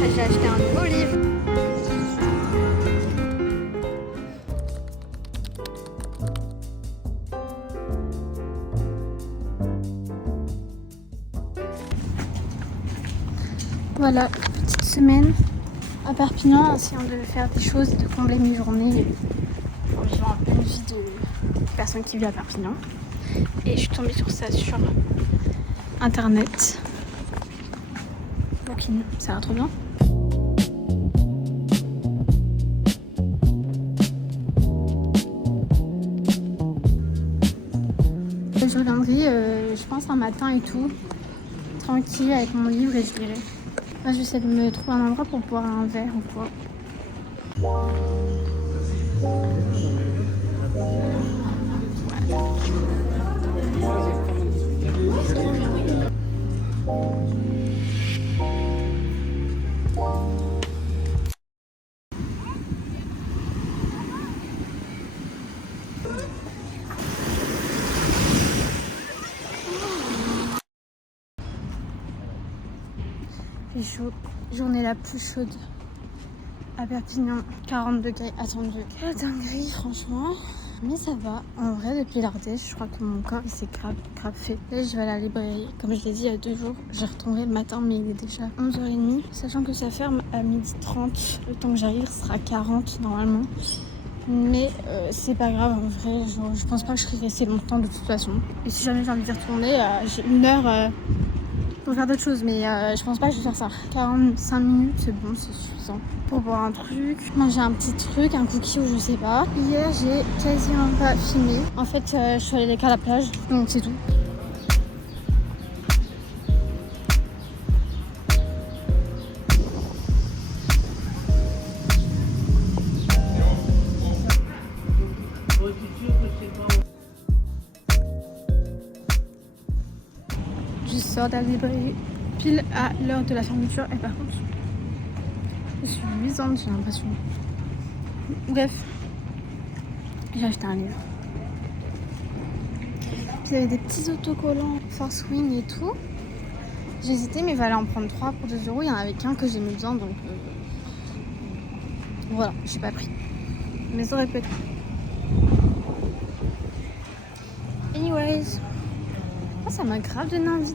J'ai acheté un nouveau livre. Voilà, petite semaine à Perpignan, essayant de faire des choses, de combler mes journées en vivant un peu une vie de personne qui vit à Perpignan. Et je suis tombée sur ça sur internet. Booking, ça a l'air trop bien. Je reviendrai, je pense, un matin et tout, tranquille avec mon livre et je lirai. Là, j'essaie de me trouver un endroit pour boire un verre ou quoi. Il fait chaud, journée la plus chaude à Perpignan, 40 degrés attendus. Quelle dinguerie franchement, mais ça va. En vrai, depuis l'Ardèche, je crois que mon corps il s'est grave fait. Là, je vais à la librairie, comme je l'ai dit il y a 2 jours. J'y retournerai le matin, mais il est déjà 11h30. Sachant que ça ferme à 12h30. Le temps que j'arrive, ce sera 40 normalement. Mais c'est pas grave en vrai, je pense pas que je serai restée longtemps de toute façon. Et si jamais j'ai envie d'y retourner, j'ai 1 heure pour faire d'autres choses, mais je pense pas que je vais faire ça. 45 minutes, c'est bon, c'est suffisant. Pour boire un truc, manger un petit truc, un cookie ou je sais pas. Hier, j'ai quasiment pas filmé. En fait, je suis allée qu'à la plage, donc c'est tout. Je sors de la librairie pile à l'heure de la fermeture et par contre, je suis luisante, j'ai l'impression. Bref, j'ai acheté un livre. Puis il y avait des petits autocollants Force Wing et tout. J'ai hésité, mais il fallait en prendre 3 pour 2 euros. Il y en avait qu'un que j'aimais bien, donc voilà, j'ai pas pris. Mais ça aurait pu être. Anyways, ça m'a grave donné envie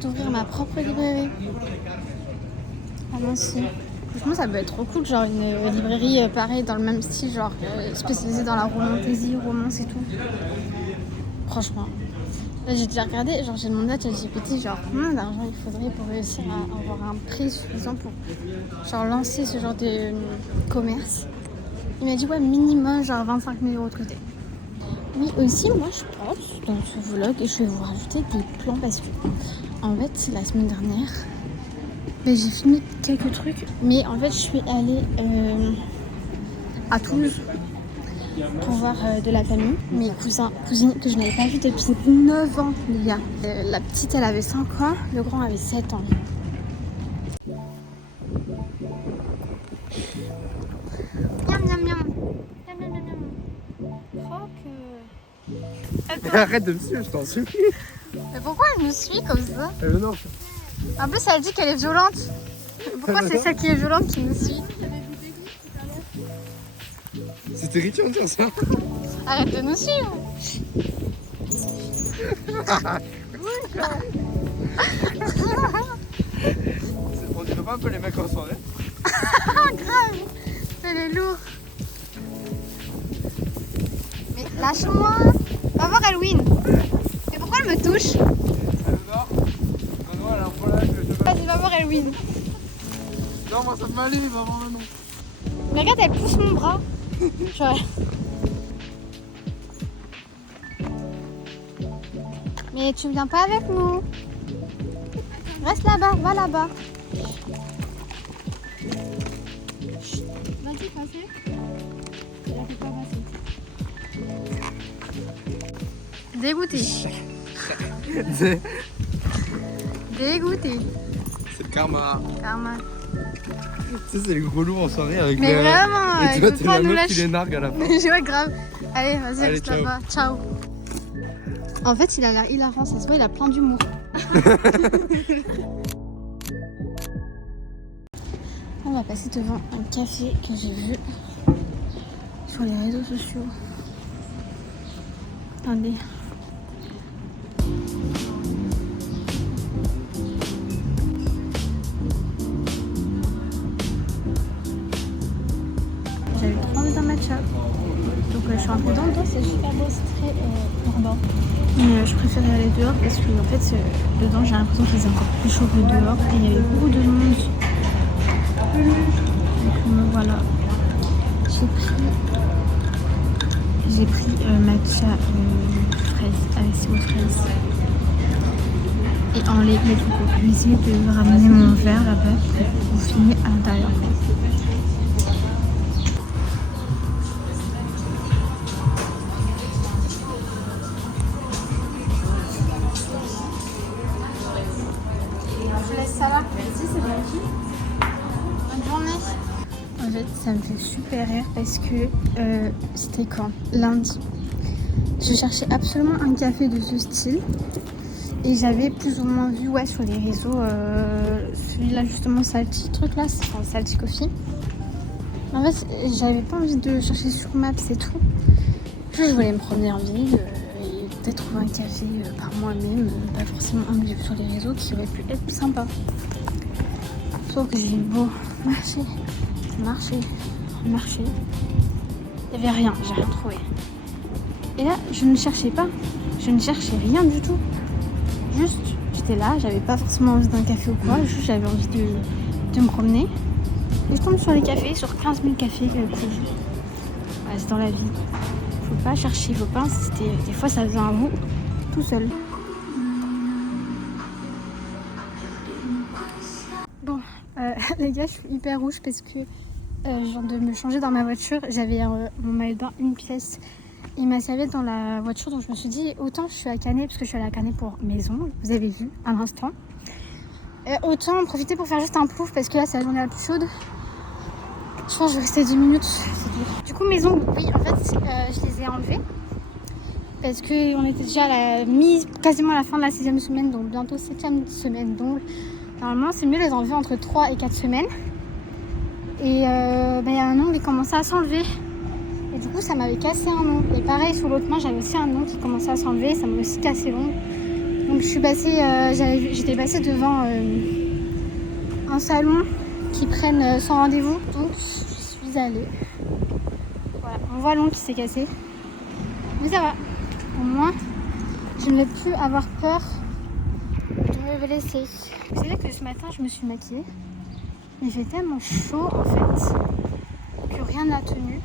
d'ouvrir ma propre librairie. Ah non, si. Franchement, ça peut être trop cool, genre une librairie pareil dans le même style, genre spécialisée dans la romantasy, romance et tout. Franchement. Là, j'ai déjà regardé, genre j'ai demandé à ChatGPT genre combien d'argent il faudrait pour réussir à avoir un prix suffisant pour genre lancer ce genre de commerce. Il m'a dit ouais minimum genre 25 000 euros de côté. Oui aussi moi je pense dans ce vlog et je vais vous rajouter des plans parce que en fait la semaine dernière j'ai filmé quelques trucs mais en fait je suis allée à Toulouse pour voir de la famille, mes cousins, cousines que je n'avais pas vu depuis 9 ans les gars. La petite elle avait 5 ans, le grand avait 7 ans. Miam miam miam. Miam miam miam miam. Croque. Arrête de me suivre, je t'en supplie. Mais pourquoi elle me suit comme ça? Non. En plus elle dit qu'elle est violente. Pourquoi c'est celle qui est violente qui me suit? C'est terrifiant de dire ça. Arrête de nous suivre. On dirait pas un peu les mecs en soirée? Grave. Elle est lourde. Mais lâche-moi. Va voir Halloween. Mais pourquoi elle me touche? Elle dort. Non, elle a un problème. Vas-y, va voir Halloween. Non, moi ça me va aller, va voir maintenant. Mais regarde, elle pousse mon bras. Tu vois. Mais tu viens pas avec nous. Reste là-bas, va là-bas. Vas-y, passez. Elle a fait pas passer. Dégoûté. C'est Dégoûté. le karma. Karma. Tu sais, c'est les gros loups en soirée avec Mais le... vraiment, Et tu vois, écoute t'es pas, la nous meuf lâche. qui les nargue à la fin. Je vois grave. Allez, vas-y, Allez, reste ciao. là-bas. Ciao. En fait, il a l'air hilarant, ça se voit, il a plein d'humour. va passer devant un café que j'ai vu sur les réseaux sociaux. Attendez. J'avais trop envie d'un matcha. Donc je suis un peu dedans, c'est super beau, c'est très urbain. Mais je préférais aller dehors parce que en fait dedans j'ai l'impression qu'il faisait encore plus chaud que dehors et il y avait beaucoup de monde. Donc me voilà. J'ai pris matcha fraise avec sirop de fraise et en lait de coco. Je vais essayer de ramener mon verre là-bas pour finir à l'intérieur. Je laisse ça là. Merci, c'est gentil. Bonne journée. En fait, ça me fait super rire parce que c'était quand? Lundi. Je cherchais absolument un café de ce style et j'avais plus ou moins vu sur les réseaux celui-là justement, Salty truc là, c'est un Salty Coffee. En fait, j'avais pas envie de chercher sur Maps et tout. Je voulais me promener en ville et peut-être trouver un café par moi-même, pas forcément un que j'ai vu sur les réseaux qui aurait pu être sympa. Sauf que j'ai beau marcher. Il n'y avait rien, j'ai rien trouvé. Et là, je ne cherchais pas, je ne cherchais rien du tout. Juste, j'étais là, j'avais pas forcément envie d'un café ou quoi, juste j'avais envie de me promener. Et je tombe sur les cafés, sur 15 000 cafés que c'est dans la vie. Faut pas chercher, faut pas insister. Des fois, ça vient à vous tout seul. Bon, les gars, je suis hyper rouge parce que je viens de me changer dans ma voiture. J'avais mon maillot de bain, une pièce et ma serviette dans la voiture. Donc je me suis dit, autant je suis à Canet parce que je suis allée à Canet pour maison, vous avez vu à l'instant. Autant en profiter pour faire juste un plouf parce que là c'est la journée la plus chaude. Je pense que je vais rester 10 minutes, c'est dur. Du coup mes ongles, oui en fait je les ai enlevés. Parce qu'on était déjà quasiment à la fin de la 6e semaine, donc bientôt 7e semaine d'ongles. Normalement c'est mieux les enlever entre 3 et 4 semaines. Et y a un ongle qui commençait à s'enlever. Et du coup ça m'avait cassé un ongle. Et pareil sur l'autre main j'avais aussi un ongle qui commençait à s'enlever. Ça m'a aussi cassé l'ongle. Donc je suis passée, j'étais passée devant un salon qui prennent sans rendez-vous. Donc je suis allée. Voilà, on voit l'ongle qui s'est cassé. Mais ça va. Au moins je ne vais plus avoir peur de me blesser. Vous savez que ce matin je me suis maquillée. Il fait tellement chaud en fait que rien n'a tenu.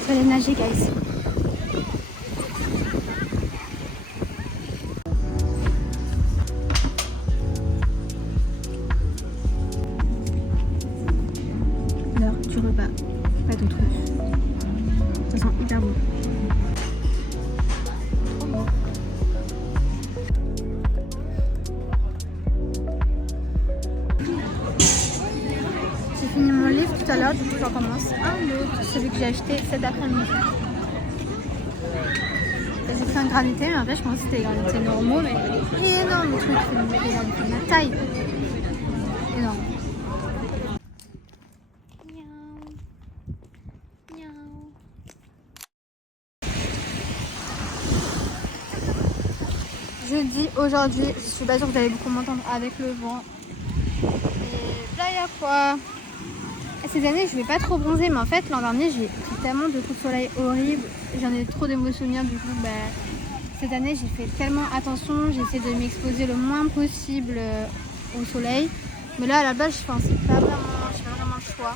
Je vais aller nager guys. L'heure du repas, pas de trucs. Ça sent hyper bon. J'ai fini mon livre tout à l'heure, du coup j'en commence un autre, celui que j'ai acheté cet après-midi. J'ai pris un granité, mais en fait je pensais que c'était des granités normaux, mais énorme le truc, c'est ma taille. Énorme. Jeudi, aujourd'hui, je suis pas sûre que vous allez beaucoup m'entendre avec le vent. Et là, il y a quoi? Ces années, je vais pas trop bronzer, mais en fait, l'an dernier, j'ai pris tellement de coups de soleil horribles. J'en ai trop de mauvais souvenirs, du coup, cette année, j'ai fait tellement attention. J'ai essayé de m'exposer le moins possible au soleil. Mais là, à la base, je pensais pas vraiment, j'ai pas vraiment le choix.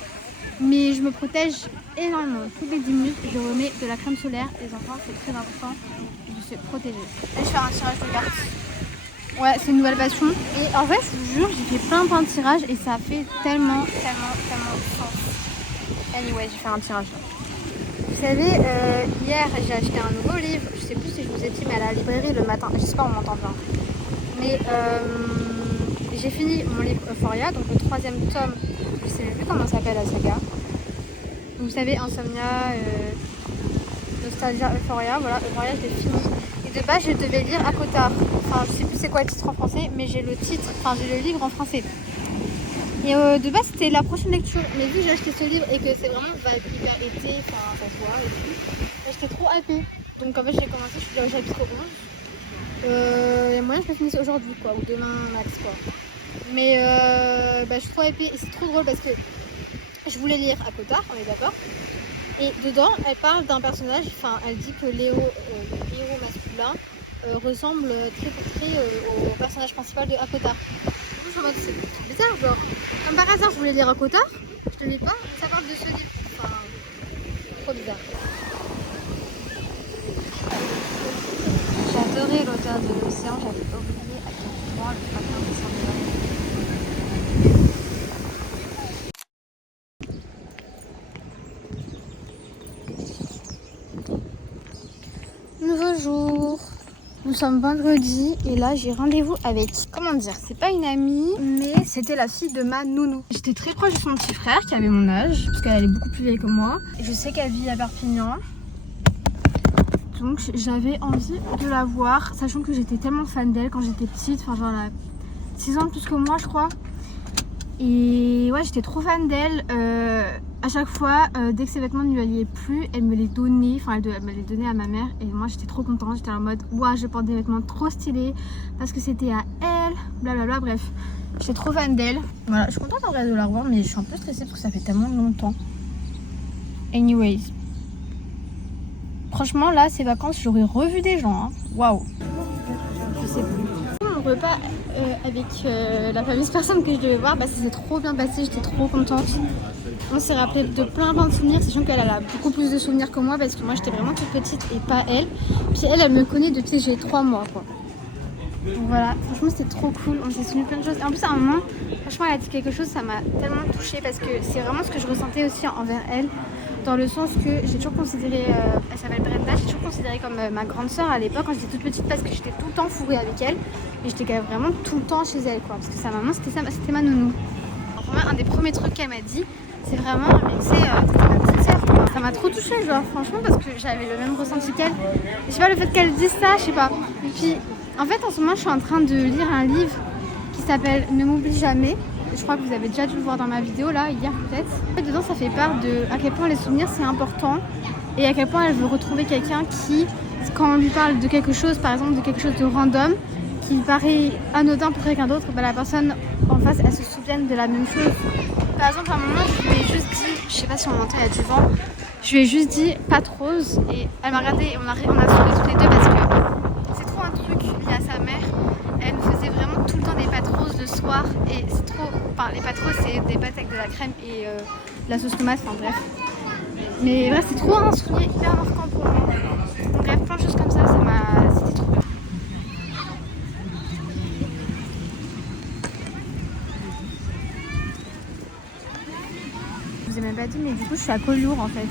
Mais je me protège énormément. Toutes les 10 minutes, je remets de la crème solaire. Les enfants, c'est très important. Je suis protégée. Là, je fais un tirage de cartes. Ouais, c'est une nouvelle passion. Et en fait, je vous jure, j'ai fait plein de tirages et ça a fait tellement de sens. Anyway, j'ai fait un tirage. Vous savez, hier, j'ai acheté un nouveau livre. Je sais plus si je vous ai dit, mais à la librairie le matin. J'espère qu'on m'entend bien. Mais j'ai fini mon livre Euphoria, donc le 3e tome. Je sais plus comment s'appelle la saga. Vous savez, Insomnia, Nostalgia, Euphoria, voilà, Euphoria j'ai fini. Et de base je devais lire à Cotard. Enfin je sais plus c'est quoi le titre en français, mais j'ai le titre, enfin j'ai le livre en français. Et de base c'était la prochaine lecture, mais vu que j'ai acheté ce livre et que c'est vraiment vibe hyper été, enfin ça se voit et tout, j'étais trop hypée. Donc en fait j'ai commencé, je suis déjà au chapitre 11. Il y a moyen que je le finisse aujourd'hui quoi, ou demain max quoi. Mais je suis trop hypée et c'est trop drôle parce que je voulais lire à Cotard, on est d'accord. Et dedans, elle parle d'un personnage, enfin, elle dit que Léo, le héros masculin, ressemble très pour très au personnage principal de Cotard. Du coup, je suis en mode, c'est bizarre, genre. Comme par hasard, je voulais lire Cotard, je ne lis pas, mais ça parle de ce livre. Enfin, trop bizarre. J'adorais l'auteur de l'océan, j'avais oublié à quel point le patin me semblait. Nouveau jour, nous sommes vendredi et là j'ai rendez-vous avec, comment dire, c'est pas une amie mais c'était la fille de ma nounou. J'étais très proche de son petit frère qui avait mon âge parce qu'elle est beaucoup plus vieille que moi. Et je sais qu'elle vit à Perpignan, donc j'avais envie de la voir, sachant que j'étais tellement fan d'elle quand j'étais petite, enfin genre elle a 6 ans de plus que moi je crois. Et ouais, j'étais trop fan d'elle. À chaque fois, dès que ses vêtements ne lui allaient plus, elle me les donnait. Enfin, elle me les donnait à ma mère. Et moi, j'étais trop contente. J'étais en mode, ouais, je porte des vêtements trop stylés parce que c'était à elle. Blablabla. Bref, j'étais trop fan d'elle. Voilà, je suis contente en vrai de la revoir, mais je suis un peu stressée parce que ça fait tellement longtemps. Anyways. Franchement, là, ces vacances, j'aurais revu des gens. Waouh. Je sais plus. Mon repas avec la fameuse personne que je devais voir, ça s'est trop bien passé, j'étais trop contente. On s'est rappelé de plein de souvenirs, sachant qu'elle a beaucoup plus de souvenirs que moi parce que moi j'étais vraiment toute petite et pas elle. Puis elle me connaît depuis que j'ai 3 mois quoi. Donc voilà, franchement c'était trop cool, on s'est souvenu plein de choses. Et en plus à un moment, franchement elle a dit quelque chose, ça m'a tellement touchée parce que c'est vraiment ce que je ressentais aussi envers elle. Dans le sens que j'ai toujours considéré, elle s'appelle Brenda, j'ai toujours considéré comme ma grande soeur à l'époque quand j'étais toute petite parce que j'étais tout le temps fourrée avec elle. Et j'étais vraiment tout le temps chez elle quoi, parce que sa maman c'était ma nounou. Alors, vraiment un des premiers trucs qu'elle m'a dit, c'est vraiment, mais tu sais, t'es ma petite sœur quoi. Ça m'a trop touchée genre franchement parce que j'avais le même ressenti qu'elle. Je sais pas, le fait qu'elle dise ça, je sais pas. Et puis en fait en ce moment je suis en train de lire un livre qui s'appelle Ne m'oublie jamais. Je crois que vous avez déjà dû le voir dans ma vidéo là, hier peut-être. En fait, dedans ça fait part de à quel point les souvenirs c'est important et à quel point elle veut retrouver quelqu'un qui, quand on lui parle de quelque chose, par exemple de quelque chose de random, qui paraît anodin pour quelqu'un d'autre, la personne en face elle se souvienne de la même chose. Par exemple à un moment je lui ai juste dit, je sais pas si on m'entend, il y a du vent, je lui ai juste dit pâte rose et elle m'a regardé et on a souri toutes les deux parce que c'est trop un truc lié à sa mère. Elle me faisait vraiment tout le temps des pâtes roses le soir et c'est trop, enfin les pâtes roses c'est des pâtes avec de la crème et de la sauce tomate, enfin bref. Mais bref c'est trop un souvenir hyper marquant pour moi. Donc bref plein de choses comme ça, c'était trop bien. Je vous ai même pas dit mais du coup je suis à Collioure en fait.